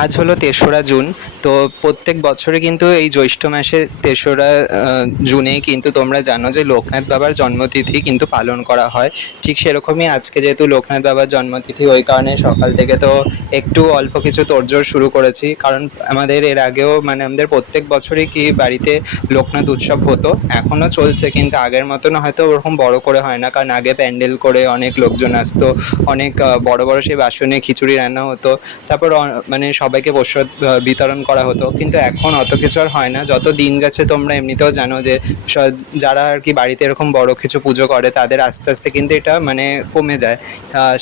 আজ হলো তেসরা জুন, তো প্রত্যেক বছরে কিন্তু এই জ্যৈষ্ঠ মাসে তেসরা জুনেই কিন্তু তোমরা জানো যে লোকনাথ বাবার জন্মতিথি কিন্তু পালন করা হয়। ঠিক সেরকমই আজকে যেহেতু লোকনাথ বাবার জন্মতিথি, ওই কারণে সকাল থেকে তো একটু অল্প কিছু তোড়জোড় শুরু করেছি। কারণ আমাদের এর আগেও মানে আমাদের প্রত্যেক বছরই কি বাড়িতে লোকনাথ উৎসব হতো, এখনও চলছে কিন্তু আগের মতন হয়তো ওরকম বড় করে হয় না। কারণ আগে প্যান্ডেল করে অনেক লোকজন আসতো, অনেক বড় বড় সেই বাসনে খিচুড়ি রান্না হতো। তারপর মানে সবাইকে প্রসাদ বিতরণ করা হতো। কিন্তু এখন অত কিছু আর হয় না। যত দিন যাচ্ছে তোমরা এমনিতেও জানো যে যারা আর কি বাড়িতে এরকম বড় কিছু পুজো করে, তাদের আস্তে আস্তে কিন্তু এটা মানে কমে যায়।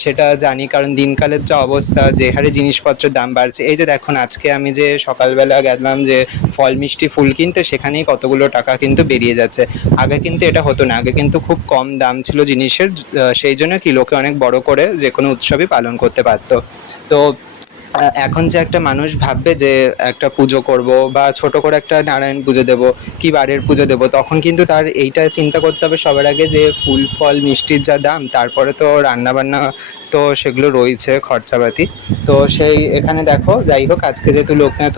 সেটা জানি, কারণ দিনকালের যা অবস্থা, যে হারে জিনিসপত্রের দাম বাড়ছে। এই যে দেখুন, আজকে আমি যে সকালবেলা গেলাম যে ফল, মিষ্টি, ফুল কিনতে, সেখানেই কতগুলো টাকা কিন্তু বেরিয়ে যাচ্ছে। আগে কিন্তু এটা হতো না। আগে কিন্তু খুব কম দাম ছিল জিনিসের সেই জন্য কি লোকে অনেক বড় করে যে কোনো উৎসবই পালন করতে পারতো। তো এখন যে একটা মানুষ ভাববে যে একটা পুজো করব বা ছোট করে একটা নারায়ণ পুজো দেব, কি বাড়ির পুজো দেব, তখন কিন্তু তার এইটা চিন্তা করতে হবে সবার আগে যে ফুল, ফল, মিষ্টির যা দাম, তারপরে তো রান্না বান্না তো সেগুলো রয়েছে খরচাপাতি। তো সেই এখানে দেখো, যাই হোক, আজকে যেহেতু লোকনাথ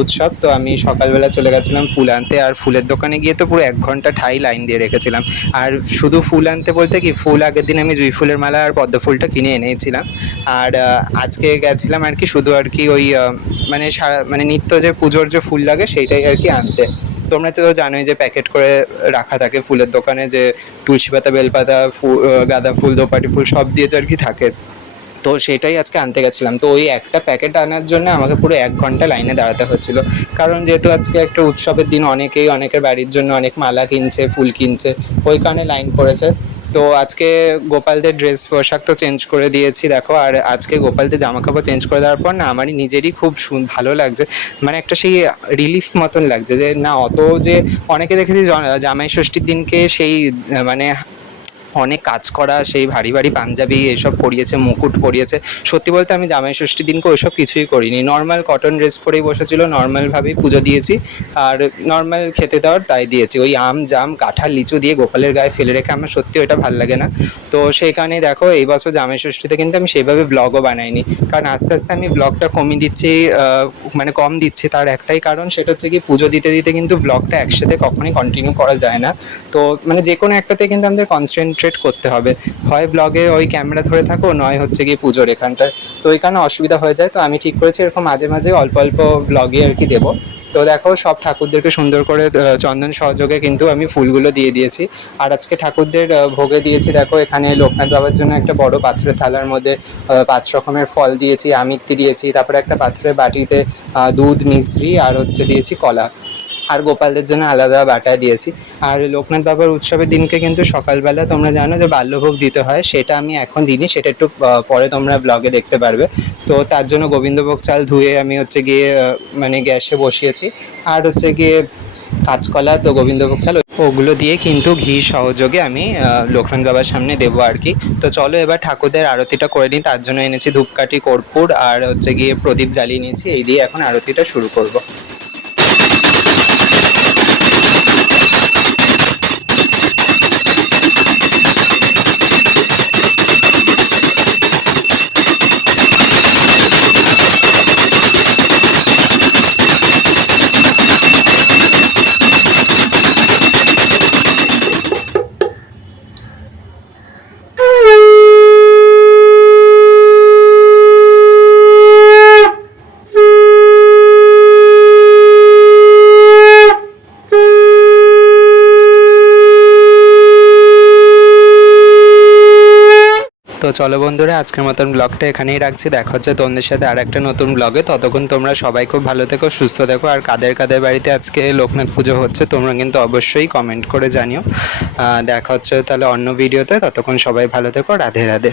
উৎসব, তো আমি সকালবেলা চলে গেছিলাম ফুল আনতে আর ফুলের দোকানে গিয়ে তো পুরো এক ঘণ্টা ঠাই লাইন দিয়ে রেখেছিলাম। আর শুধু ফুল আনতে বলতে কি, ফুল আগের দিন আমি জুঁই ফুলের মালা আর পদ্ম ফুলটা কিনে এনেছিলাম। আর আজকে গেছিলাম আর কি শুধু আর কি ওই মানে সারা মানে নিত্য যে পুজোর যে ফুল লাগে, সেইটাই আর কি আনতে। তোমরা তো জানোই যে প্যাকেট করে রাখা থাকে ফুলের দোকানে যে তুলসী পাতা, বেলপাতা, ফুল গাঁদা ফুল, দোপাটি ফুল সব দিয়ে আর কি থাকে। তো সেটাই আজকে আনতে গেছিলাম। তো ওই একটা প্যাকেট আনার জন্য আমাকে পুরো এক ঘণ্টা লাইনে দাঁড়াতে হচ্ছিল। কারণ যেহেতু আজকে একটা উৎসবের দিন, অনেকেই, অনেকের বাড়ির জন্য অনেক মালা কিনছে, ফুল কিনছে, ওই কারণে লাইন পড়েছে। তো আজকে গোপালদের ড্রেস পোশাক তো চেঞ্জ করে দিয়েছি, দেখো। আর আজকে গোপালদের জামা কাপড় চেঞ্জ করে দেওয়ার পর না, আমারই নিজেরই খুব ভালো লাগছে। মানে একটা সেই রিলিফ মতন লাগছে যে, না, অত যে অনেকে দেখেছি জামাই ষষ্ঠীর দিনকে সেই মানে অনেক কাজ করা, সেই ভারী ভারী পাঞ্জাবি এসব পরিয়েছে, মুকুট পরিয়েছে। সত্যি বলতে আমি জামাই ষষ্ঠীর দিনকে ওইসব কিছুই করিনি। নর্মাল কটন ড্রেস পরেই বসেছিল নর্মালভাবেই পুজো দিয়েছি। আর নর্মাল খেতে দেওয়ার তাই দিয়েছি। ওই আম, জাম, কাঁঠাল, লিচু দিয়ে গোপালের গায়ে ফেলে রেখে আমার সত্যি ওটা ভালো লাগে না। তো সেই কারণেই দেখো, এই বছর জামাই ষষ্ঠীতে কিন্তু আমি সেইভাবে ব্লগও বানাইনি। কারণ আস্তে আস্তে আমি ব্লগটা কমিয়ে দিচ্ছি মানে কম দিচ্ছি। তার একটাই কারণ, সেটা হচ্ছে কি পুজো দিতে দিতে কিন্তু ব্লগটা একসাথে কখনোই কন্টিনিউ করা যায় না। তো মানে যে কোনো একটাতে কিন্তু আমাদের কনসেন্ট্রেট করতে হবে। হয় ব্লগে ওই ক্যামেরা ধরে থাকো, নয় হচ্ছে গিয়ে পুজোর এখানটায়। তো ওই কারণে অসুবিধা হয়ে যায়, তো আমি ঠিক করেছি এরকম মাঝে মাঝে অল্প অল্প ব্লগে আর কি দেবো। তো দেখো সব ঠাকুরদেরকে সুন্দর করে চন্দন সহযোগে কিন্তু আমি ফুলগুলো দিয়ে দিয়েছি। আর আজকে ঠাকুরদের ভোগে দিয়েছি, দেখো এখানে লোকনাথ বাবার জন্য একটা বড় পাত্রের থালার মধ্যে পাঁচ রকমের ফল দিয়েছি, আমিত্তি দিয়েছি, তারপরে একটা পাত্রের বাটিতে দুধ মিশ্রি আর হচ্ছে দিয়েছি কলা। আর গোপালদের জন্য আলাদা বাটা দিয়েছি। আর লোকনাথ বাবার উৎসবের দিনকে কিন্তু সকালবেলা তোমরা জানো যে বাল্যভোগ দিতে হয়, সেটা আমি এখন দিইনি, সেটা একটু পরে তোমরা ব্লগে দেখতে পারবে। তো তার জন্য গোবিন্দভোগ চাল ধুয়ে আমি হচ্ছে গিয়ে মানে গ্যাসে বসিয়েছি। আর হচ্ছে গিয়ে কাঁচকলা তো গোবিন্দভোগ চাল, ওগুলো দিয়ে কিন্তু ঘি সহযোগে আমি লোকনাথ বাবার সামনে দেবো আর কি। তো চলো এবার ঠাকুরদের আরতিটা করে নিই, তার জন্য এনেছি ধূপকাঠি, কর্পূর, আর হচ্ছে গিয়ে প্রদীপ জ্বালিয়ে নিয়েছি, এই দিয়ে এখন আরতিটা শুরু করব। তো চলো বন্ধুরা, আজকের মতন ব্লগটা এখানেই রাখছি। দেখা হচ্ছে তোমাদের সাথে আর একটা নতুন ব্লগে। ততক্ষণ তোমরা সবাই খুব ভালো থেকো, সুস্থ থেকো। আর কাদের কাদের বাড়িতে আজকে লোকনাথ পুজো হচ্ছে, তোমরা কিন্তু অবশ্যই কমেন্ট করে জানিও। দেখা হচ্ছে তাহলে অন্য ভিডিওতে ততক্ষণ সবাই ভালো থেকো, রাধে রাধে।